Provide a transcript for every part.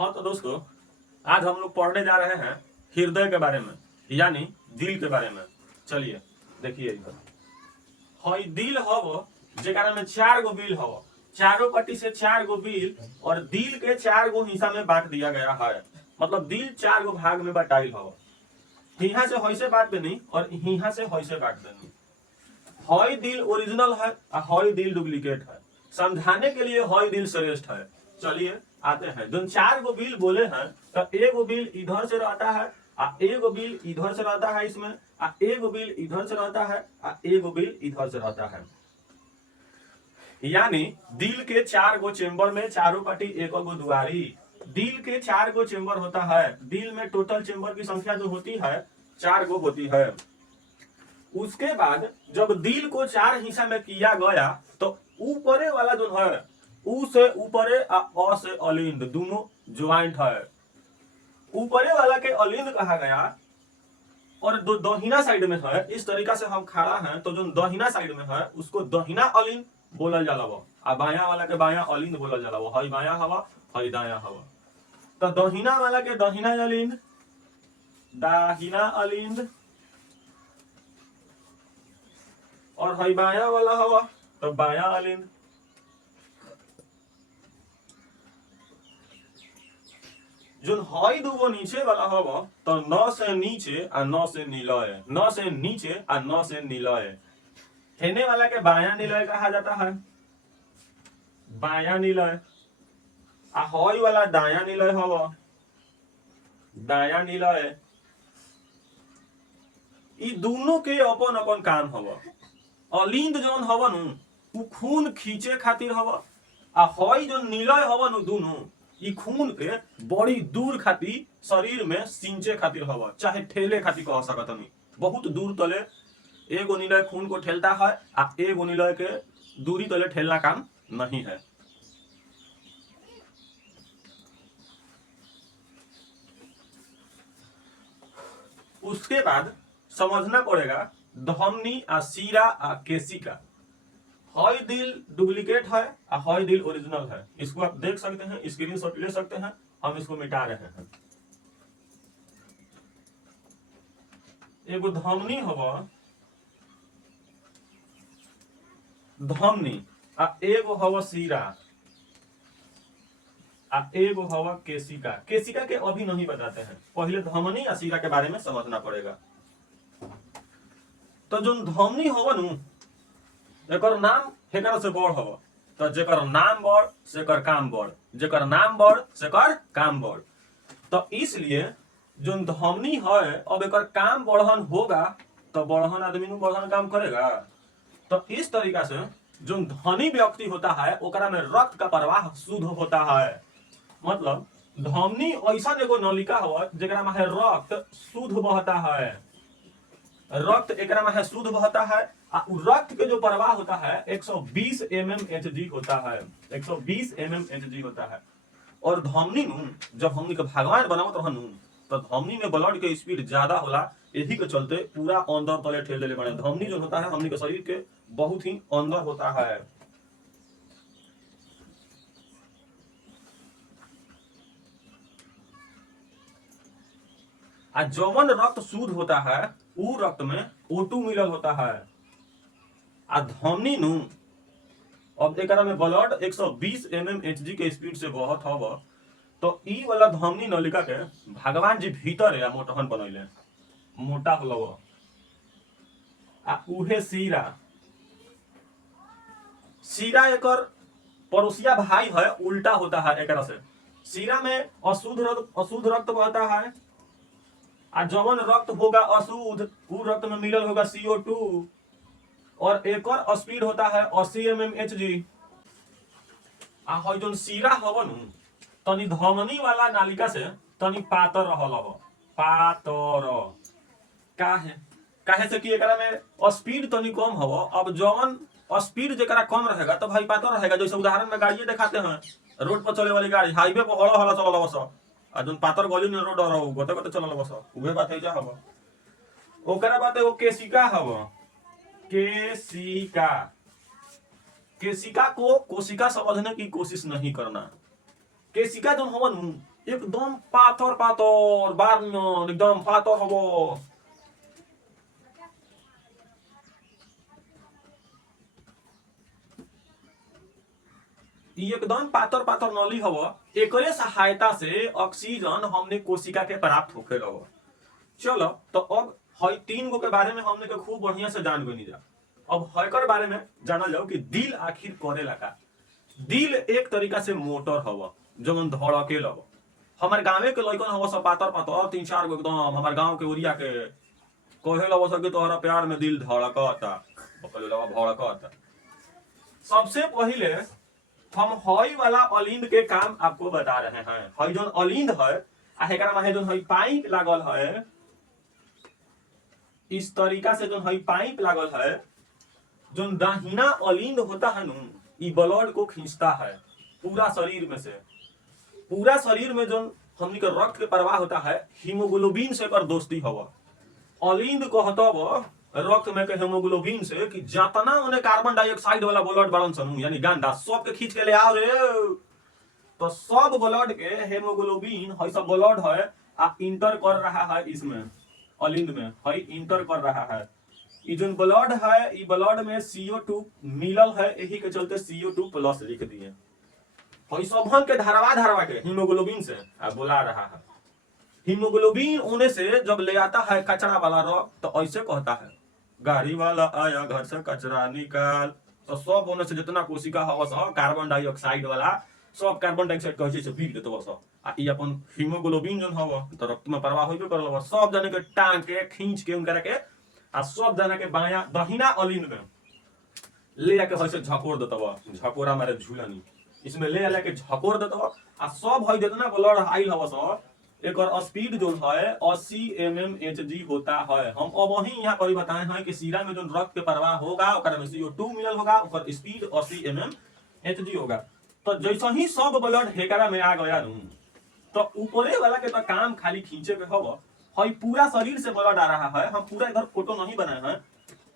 हाँ तो दोस्तों, आज हम लोग पढ़ने जा रहे हैं हृदय के बारे में, यानी दिल के बारे में। चलिए देखिए इधर। हई दिल हव जेकरा में 4 गो बिल हव, चारों पट्टी से 4 गो बिल, और दिल के 4 गो हिस्सा में बांट दिया गया है। मतलब दिल 4 गो भाग में बटाइल हव। हिया से हई से बांट देनी और हिया से हई से बांट देनी। हई दिल ओरिजिनल है और हई दिल डुप्लीकेट है। समझाने के लिए हई दिल श्रेष्ठ है। चलिए आते हैं। जो 4 गो बिल बोले हैं तो एगो बिल इधर से रहता है, एगो बिल इधर से रहता है इसमें, एगो बिल इधर से रहता है, एगो बिल इधर से रहता है। यानी दिल के 4 गो चेंबर में चारों पट्टी एक गो दुआरी। दिल के 4 गो चेंबर होता है। दिल में टोटल चेंबर की संख्या जो होती है 4 गो होती है। उसके बाद जब दिल को 4 हिस्सा में किया गया तो ऊपरे वाला जो है ऊ से ऊपरे अ से अलिंद दोनों ज्वाइंट है। ऊपरे वाला के अलिंद कहा गया और जो दहिना साइड में है, इस तरीका से हम खड़ा हैं तो जो दहिना साइड में है उसको दहिना अलिंद बोलल जाला वो, आ बाया वाला के बाया अलिंद बोलल जाला वो। हई बाया हवा, हई दाया हवा। तो दहिना वाला के दहिना अलिंद, दाहिना अलिंद, और हई बाया वाला हवा तो बाया अलिंद। जो हई दूगो नीचे वाला हवा तो न से नीचे आ न से निलय, न से नीचे आ न से निलय। हेने वाला के बाया निलय कहा जाता है, बाया निलय। आ हई वाला दाया निलय हवा, दाया निलय। ई दोनों के अपन अपन काम हवा। अलिंद जौन हवन उ खून खींचे खातिर हवा, आ हई जो निलय हवन दोनों ई खून के बड़ी दूर खातिर शरीर में सिंचे खातिर हवा, चाहे ठेले खातिर कह सकत नहीं। बहुत दूर तले एगो निलय खून को ठेलता है आ एगो निलय के दूरी तले ठेलना काम नहीं है। उसके बाद समझना पड़ेगा धमनी आ सीरा आ केसिका। हई दिल डुप्लीकेट है और हई दिल ओरिजिनल है। इसको आप देख सकते हैं, स्क्रीनशॉट ले सकते हैं। हम इसको मिटा रहे हैं। एगो धमनी हवा, धमनी आ एगो हवा सीरा आ एगो हवा केसिका। केसिका के अभी नहीं बताते हैं, पहले धमनी आ सीरा के बारे में समझना पड़ेगा। तो जो धमनी हवन एकर नाम हेकर से बड़ हवा, तो जेकर नाम बड़ सेकर काम बड़, जेकर नाम बड़ सेकर काम बड़। तो इसलिए जो धमनी है अब एकर काम बढ़न होगा तो बढ़न आदमी नु बढ़न काम करेगा। तो इस तरीका से जो धनी व्यक्ति होता है ओकरा में रक्त का प्रवाह शुद्ध होता है। मतलब धमनी ऐसा एगो नलिका हो जेकरा में रक्त शुद्ध बहता है। रक्त एकरा में शुद्ध बहता है। उ रक्त के जो प्रवाह होता है 120 mmHg होता है, 120 mmHg होता है। और धमनी जब हमनी के भगवान बनावत रहनु तो धमनी में ब्लड के स्पीड ज्यादा होला, यही के चलते पूरा अंदर तले ठेल देले बने। धमनी जो होता है हमनी के शरीर के बहुत ही अंदर होता है। आ जवन रक्त शुद्ध होता है उ रक्त में O2 मिलल होता है। आ धमनी अब एकरा में ब्लड 120 mmHg के स्पीड से बहत हव। तो ई वाला धमनी नलिका के भगवान जी भीतर है मोटहन बनैले, मोटा होलव। आ उहे सीरा, सीरा एकर पड़ोसिया भाई है, उल्टा होता है एकरा से। सीरा में अशुद्ध रक्त बहता है, आ जवन रक्त होगा अशुद्ध उ रक्त में मिलल होगा CO2, और एकर स्पीड होता है 80 mmHg। आ हई जोन सीरा हवन तनी धमनी वाला नालिका से तनी पातर रहल हव, पातर। काहे काहे से कि एकरा में स्पीड तनी कम हव। अब जवन स्पीड जेकरा कम रहेगा तो भाई पातर रहेगा। जैसे उदाहरण में गाड़ियां दिखाते हैं, रोड पर चले वाली गाड़ी हाईवे पर हड़ा हड़ा चलल बस, आ जोन पातर गली में रोड रहो गोते गोते चलल बस, उहे बात है जा हव। ओकरा बाद एगो केसिका हव, केसिका। केसिका को कोशिका समझने की कोशिश नहीं करना। केसिका जो हवन एकदम पाथर पाथर बार एकदम पाथर हबो। एकदम पातर पातर नली हवा, एकरे सहायता से ऑक्सीजन हमने कोशिका के प्राप्त होके रहो। चलो तो अब हई 3 गो के बारे में हमने के खूब बढ़िया से जान गनी जा। अब हैकर बारे में जानल जाओ कि दिल आखिर करे लगा। दिल एक तरीका से मोटर हवा जवन धड़के लगो। हमारे गांवे के लइकन हवा सब पातर पातर 3-4 गो एकदम हमारे गांव के उरिया के कहे लगो सब कि तोहरा प्यार में दिल धड़कता भड़कता। सबसे पहले हम हई वाला अलिंद के काम आपको बता रहे हैं। हई जोन अलिंद है एकरा में जोन हई पाइप लागल है, इस तरीका से जोन हई पाइप लागल है, जोन दाहिना अलिंद होता है नु, ई ब्लड को खींचता है पूरा शरीर में से। पूरा शरीर में जोन हमनी के रक्त के प्रवाह होता है, हीमोग्लोबिन से कर दोस्ती हवा। अलिंद कहतब रक्त में के हेमोग्लोबिन से कि जितना उन्हें कार्बन डाइऑक्साइड वाला ब्लड बड़न सन यानी गांडा सब के खींच के ले आओ रे। तो सब ब्लड के हेमोग्लोबिन हई सब ब्लड है आ इंटर कर रहा है इसमें अलिंद में, हई इंटर कर रहा है। ई जोन ब्लड है ई ब्लड में CO2 मिलल है, यही के चलते CO2+ लिख दिए। हई सबहन के धरवा के हीमोग्लोबिन से बुला रहा है। हीमोग्लोबिन होने से जब ले आता है कचरा वाला रक्त तो ऐसे कहता है गाड़ी वाला आया घर से कचरा निकाल। तो सब होने से जितना कोशिका हवा सब कार्बन डाइऑक्साइड वाला सब कार्बन डाइऑक्साइड कहे से पीट देतो सब। आ ई अपन हीमोग्लोबिन जोन हवा तो रक्त में प्रवाह होइबे करल बा, सब जने के टांग के खींच के उनकरा के आ सब जना के बाया दहिना अलिंद में ले आके हइसे झकोर देतो। झकोरा मारे झूलनी इसमें ले आले के झकोर देतो आ सब हई जितना ब्लड आइल हवा सब एक स्पीड जो है 80 mmHg होता है। हम अब वही यहाँ पर बताए हैं कि सीरा में जो रक्त के प्रवाह होगा ओकरा में CO2 मिलल होगा, ओकर स्पीड 80 mmHg होगा। तो जैसे ही सब ब्लड हेकरा में आ गया तो ऊपरे वाला के तो काम खाली खींचे के हवा। हई पूरा शरीर से ब्लड आ रहा है। हम पूरा इधर फोटो नहीं बनाए हैं।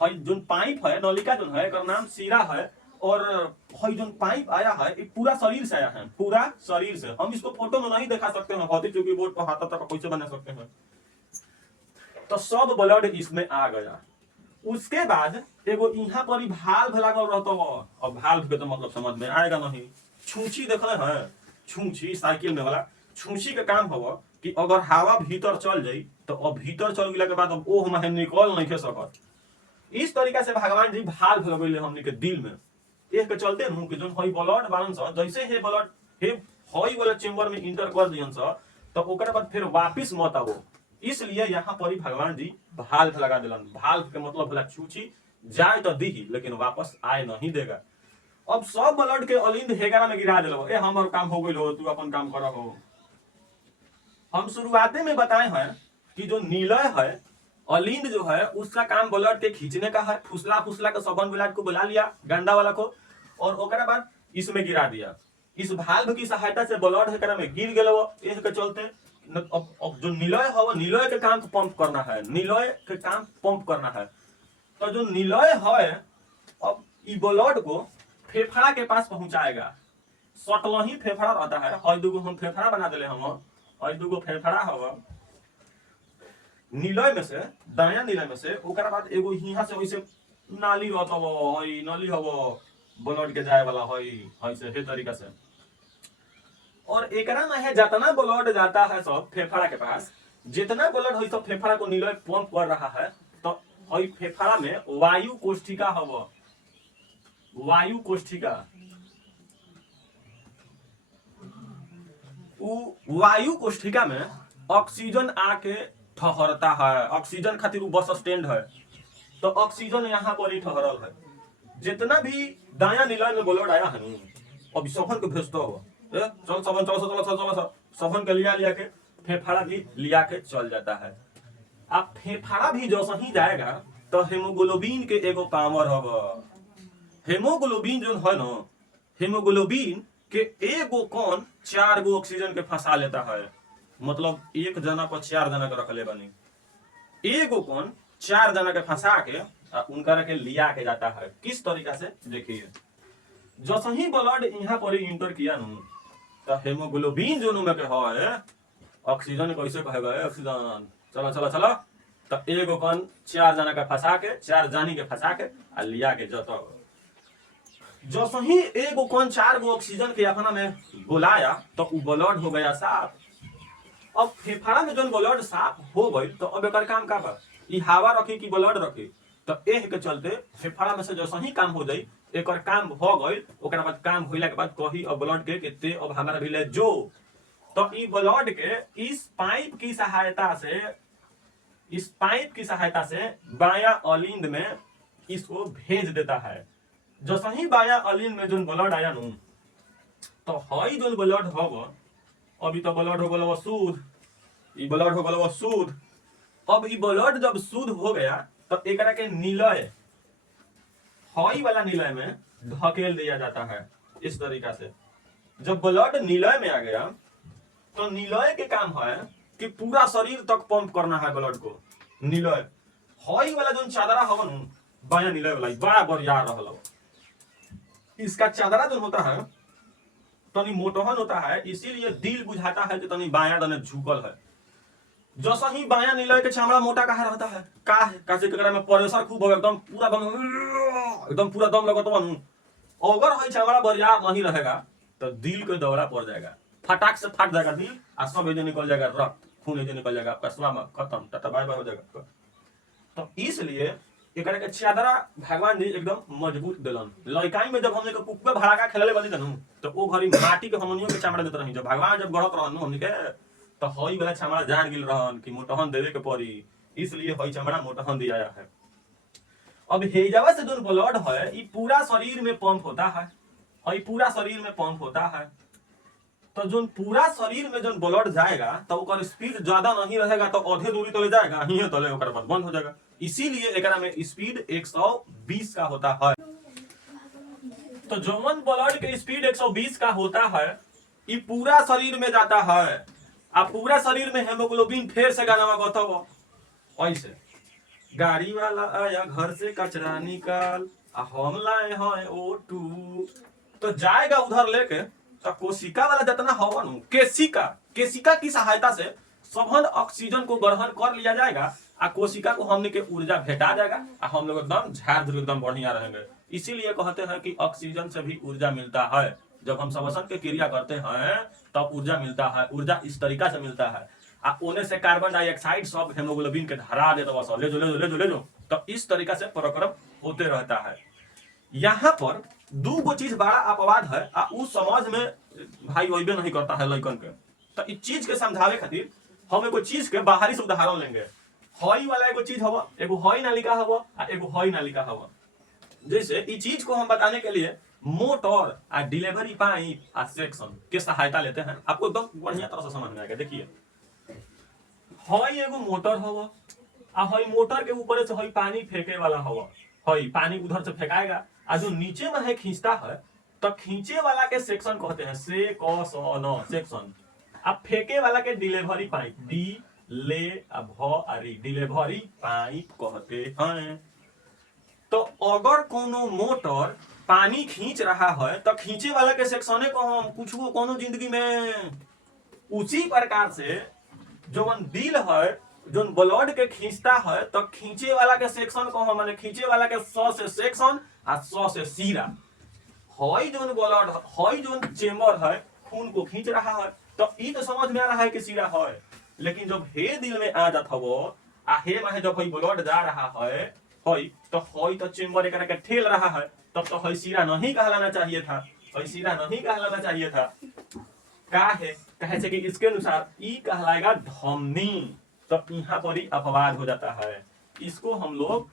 हई जो पाइप है नलिका जो है एकर नाम सीरा है, और हई जो पाइप आया है ये पूरा शरीर से आया है, पूरा शरीर से। हम इसको फोटो में नहीं दिखा सकते हैं, भौतिक चूंकि बोर्ड पर हाथ तक कैसे बना सकते हैं। तो सब ब्लड इसमें आ गया। उसके बाद एगो यहाँ पर भाल्व लागल रहता है। अब भाल्व के तो मतलब समझ में आएगा नहीं। छूछी देखले हैं, छूछी साइकिल में वाला छूछी के काम हवा कि अगर हवा भीतर चल जाई तो अब भीतर चल गया के बाद अब ओह में निकल नहीं के सकत। इस तरीका से भगवान जी भाल्व लगैले हमनी के दिल में। एक के चलते नु कि जोन हई ब्लड बारन स जैसे हे ब्लड हे हई वाला चेंबर में इंटर कर दियन स तो ओकरा बाद फिर वापस मत आवो। इसलिए यहाँ पर भगवान जी भाल्व लगा दिलन। भाल्व के मतलब होला छूछी, जाए तो दी लेकिन वापस आए नहीं देगा। अब सब ब्लड के अलिंद हेकरा में गिरा दिलो। ए हमर काम हो गइल हो, तू अपन काम कर हो। हम शुरुआते में बताए हैं कि जो निलय है अलिंद जो है उसका काम ब्लड के खींचने का है। फुसला फुसला के सबन ब्लड को बुला लिया गंदा वाला को और ओकरा बाद इसमें गिरा दिया। इस भाल्व की सहायता से ब्लड एकरा में गिर गेल वो। एह के चलते अब जो निलय है वो निलय के काम पंप करना है, निलय के काम पंप करना है। तो जो निलय है अब ई ब्लड को फेफड़ा के पास पहुंचाएगा। सटल ही फेफड़ा रहता है। हई दूगो हम फेफड़ा बना देले हम, हई दूगो फेफड़ा हवा निलय में से, दाया निलय में से। ओकरा बाद एगो हिया से वैसे नाली रहता हो, हई नाली हवा ब्लड के जाए वाला हई हई से हे तरीका से। और एकरा में है जितना ब्लड जाता है सब फेफड़ा के पास, जितना ब्लड हई सब फेफड़ा को निलय पंप कर रहा है। तो हई फेफड़ा में वायु कोष्ठिका हवा, वायु कोष्ठिका। वायु कोष्ठिका में ऑक्सीजन आके ठहरता है। ऑक्सीजन खातिर बस स्टैंड है। तो ऑक्सीजन यहाँ पर ही ठहरल है। जितना भी दाया निलय में ब्लड आया है अब सफन के भेजता हो, चल सफन चल सफन के लिया के फेफड़ा भी लिया के चल जाता है। अब फेफड़ा भी जो सही जाएगा तो हेमोग्लोबिन के एगो पावर होगा। हेमोग्लोबिन जो है ना, हेमोग्लोबिन के एगो कौन 4 गो ऑक्सीजन के फंसा लेता है। मतलब एक जना पर 4 जना के रख ले बनी। एगो कौन 4 जना के फंसा के उनका के लिया के जाता है। किस तरीका से देखिए, जैसे ही ब्लड यहाँ पर इंटर किया तो हेमोग्लोबिन जो में के है ऑक्सीजन कैसे कहेगा ऑक्सीजन चलो चलो चलो तो एगो कन 4 जना के फंसा के 4 जानी के फंसा के आ लिया के जैसे ही एगो कन 4 गो ऑक्सीजन के अपना में बुलाया तो वो ब्लड हो गया साफ। अब फेफड़ा में जो ब्लड साफ हो गई तो अब एक काम का बा ई हवा रखी कि ब्लड रखी तो एह के चलते फेफड़ा में से जैसे ही काम हो जाई एक काम हो गई ओकरा बाद काम होइला के बाद कही अब ब्लड के कितने अब हमारा भी जो तो ई ब्लड के इस पाइप की सहायता से बायां अलिंद में इसको भेज देता है। जैसे ही बायां अलिंद में जो ब्लड आया नु तो हई जो ब्लड होगा अभी तो ब्लड हो गया शुद्ध ई ब्लड हो गया शुद्ध। अब ई ब्लड जब शुद्ध हो गया तो एकरा के निलय हई वाला निलय में धकेल दिया जाता है। इस तरीका से जब ब्लड निलय में आ गया तो निलय के काम है कि पूरा शरीर तक पंप करना है ब्लड को। निलय हई वाला जो चादरा हवन बाया निलय वाला बड़ा बरियार रहल इसका चादरा जो होता है तनी मोटहन होता है इसीलिए दिल बुझाता है कि तनी बाया दने झुकल है। जैसा ही बाया निलय के चमड़ा मोटा कहा रहता है कासे केकरा में प्रेशर खूब हो एकदम पूरा दम लगत बन अगर हई चमड़ा बरियार नहीं रहेगा तो दिल के दौरा पड़ जाएगा फटाक से फट जाएगा दिल आ सब एजे निकल जाएगा रक्त खून एजे निकल जाएगा पसवा में खत्म टाटा बाय बाय हो जाएगा। तो इसलिए एकरा के चादरा भगवान जी एकदम मजबूत देलन। लइकाई में जब हमने के कुकुआ भड़ाका खेलले वाली तनु तो ओ घरी माटी के हमनियों के चमड़ा देत रही जब भगवान जब गढ़त रहनु हमनी के तो हई वाला चमड़ा जान गिल रहन कि मोटहन देवे के पड़ी इसलिए हई चमड़ा मोटहन दिया है। अब हेजवा से जो ब्लड है ये पूरा शरीर में पंप होता है और पूरा शरीर में पंप होता है तो जो पूरा शरीर में जो ब्लड जाएगा तो ओकर स्पीड ज्यादा नहीं रहेगा तो आधे दूरी तले जाएगा ही तले ओकर बाद बंद हो जाएगा। इसीलिए एकरा में स्पीड 120 का होता है। तो जौन ब्लड के स्पीड 120 का होता है ये पूरा शरीर में जाता है अब पूरा शरीर में हेमोग्लोबिन फिर से गाना गो ऐसे गाड़ी वाला आया घर से कचरा निकाल हम लाए हैं O2 तो जाएगा उधर लेके तो कोशिका वाला जितना हवन केशिका की सहायता से सघन ऑक्सीजन को ग्रहण कर लिया जाएगा आ कोशिका को हमने के ऊर्जा भेटा जाएगा आ हम लोग एकदम झाड़ एकदम बढ़िया रहेंगे। इसीलिए कहते हैं कि ऑक्सीजन से भी ऊर्जा मिलता है। जब हम श्वसन की क्रिया करते हैं तब ऊर्जा मिलता है। ऊर्जा इस तरीका से मिलता है आ ओने से कार्बन डाइऑक्साइड सब हेमोग्लोबिन के धरा देता बस ले जो तो इस तरीका से प्रक्रम होते रहता है। यहाँ पर दू गो चीज बड़ा अपवाद है आ उ समझ में भाई वैबे नहीं करता है लइकन के। तो इस चीज के समझावे खातिर हम एगो चीज के बाहरी से उदाहरण लेंगे। हई वाला एगो चीज हवा एगो हई नालिका हवा आ एगो हई नालिका हवा। जैसे इस चीज को हम बताने के लिए मोटर आ डिलीवरी पाइप आ सेक्शन के सहायता लेते हैं। आपको एकदम बढ़िया तरह से समझ में आएगा। देखिए हई एगो मोटर हवा आ हई मोटर के ऊपर से हई पानी फेंके वाला हवा। हई पानी उधर से फेंकाएगा आ जो नीचे में है खींचता है तो खींचे वाला के सेक्शन कहते हैं सेक्शन। अब फेंके वाला के डिलीवरी पाइप डिलीवरी पाइप कहते हैं। तो अगर कोनो मोटर पानी खींच रहा है तो खींचे वाला के सेक्शने को हम कुछ कोनो जिंदगी में उसी प्रकार से जो दिल है जो ब्लड के खींचता है तो खींचे वाला के सेक्शन को हम खींचे वाला के 100 से सेक्शन आ 100 से सीरा। हई जो ब्लड हई जो चेम्बर है खून को खींच रहा है तो ये तो समझ में आ रहा है कि सीरा है। लेकिन जब हे दिल में आ जाता वो आ हे में जब हई ब्लड जा रहा है हई तो चेम्बर एकरा के ठेल रहा है तब तो हई सीरा नहीं कहलाना चाहिए था। हई सीरा नहीं कहलाना चाहिए था का है कहे से कि इसके अनुसार ई कहलाएगा धमनी। तो यहाँ पर ही अपवाद हो जाता है। इसको हम लोग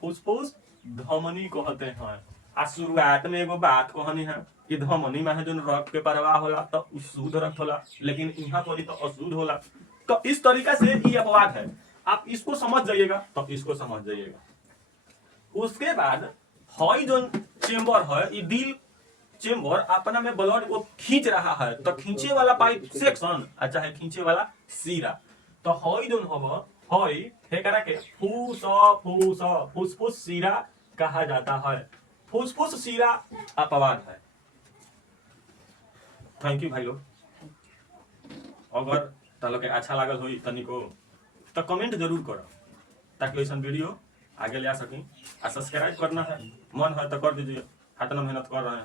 फुसफुस धमनी कहते हैं। आ शुरुआत में एगो बात कहनी है कि धमनी में जो रक्त के प्रवाह होला तो शुद्ध रक्त होला लेकिन यहाँ पर ही तो अशुद्ध होला। तो इस तरीका से ये अपवाद है। आप इसको समझ जाइएगा तब इसको समझ जाइएगा। उसके बाद हई जो चेम्बर है ये दिल चेम्बर अपना में ब्लड को खींच रहा है तो खींचे वाला पाइप सेक्शन चाहे खींचे वाला सीरा। तो हई जो हई एकरा के फुसफुस सीरा कहा जाता है। फुसफुस सीरा अपवाद है। थैंक यू भाई लोग। अगर तालो के अच्छा लागल होई तनिको तो कमेंट जरूर करो, ताकि वैसा वीडियो आगे ले आ सकें। आ सब्सक्राइब करना है, मन है तो कर दीजिए, इतना मेहनत कर रहे हैं।